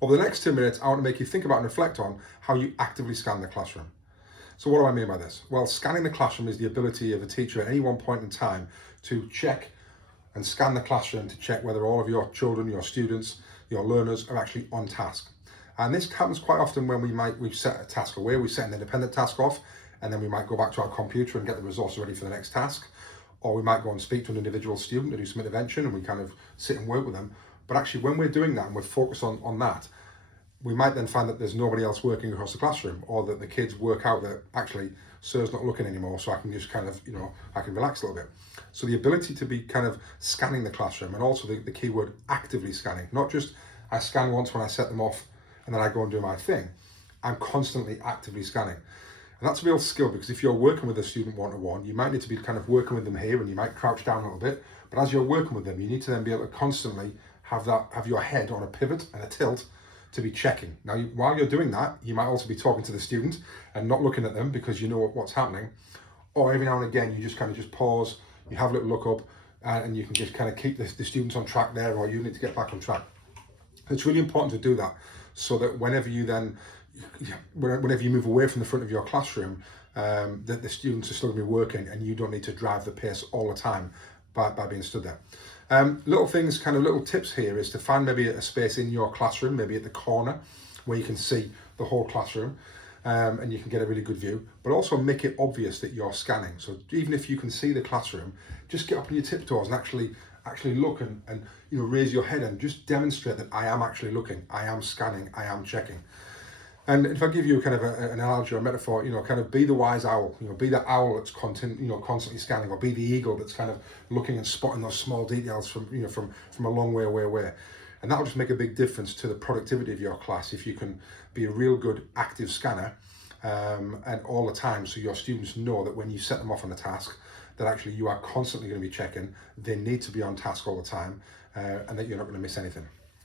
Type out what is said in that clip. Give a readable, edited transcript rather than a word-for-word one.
Over the next 2 minutes, I want to make you think about and reflect on how you actively scan the classroom. So what do I mean by this? Well, scanning the classroom is the ability of a teacher at any one point in time to check and scan the classroom to check whether all of your children, your students, your learners are actually on task. And this happens quite often when we've set a task away, we set an independent task off, and then we might go back to our computer and get the resources ready for the next task. Or we might go and speak to an individual student to do some intervention and we kind of sit and work with them. But actually when we're doing that and we're focused on that, we might then find that there's nobody else working across the classroom, or that the kids work out that actually sir's not looking anymore, so I can just kind of, I can relax a little bit. So the ability to be kind of scanning the classroom, and also the key word actively scanning, not just I scan once when I set them off and then I go and do my thing. I'm constantly actively scanning. And that's a real skill, because if you're working with a student one-to-one, you might need to be kind of working with them here and you might crouch down a little bit, but as you're working with them, you need to then be able to constantly have your head on a pivot and a tilt to be checking. Now, while you're doing that, you might also be talking to the student and not looking at them because you know what's happening. Or every now and again, you just kind of just pause, you have a little look up, and you can just kind of keep the students on track there, or you need to get back on track. It's really important to do that, so that whenever you move away from the front of your classroom, that the students are still going to be working and you don't need to drive the pace all the time by being stood there. Little things, kind of little tips here is to find maybe a space in your classroom, maybe at the corner where you can see the whole classroom, and you can get a really good view, but also make it obvious that you're scanning. So even if you can see the classroom, just get up on your tiptoes and actually look and raise your head and just demonstrate that I am actually looking, I am scanning, I am checking. And if I give you kind of an analogy or a metaphor, kind of be the wise owl, be the owl that's constantly scanning, or be the eagle that's kind of looking and spotting those small details from a long way away. And that'll just make a big difference to the productivity of your class if you can be a real good active scanner, and all the time, so your students know that when you set them off on a task, that actually you are constantly going to be checking, they need to be on task all the time, and that you're not going to miss anything.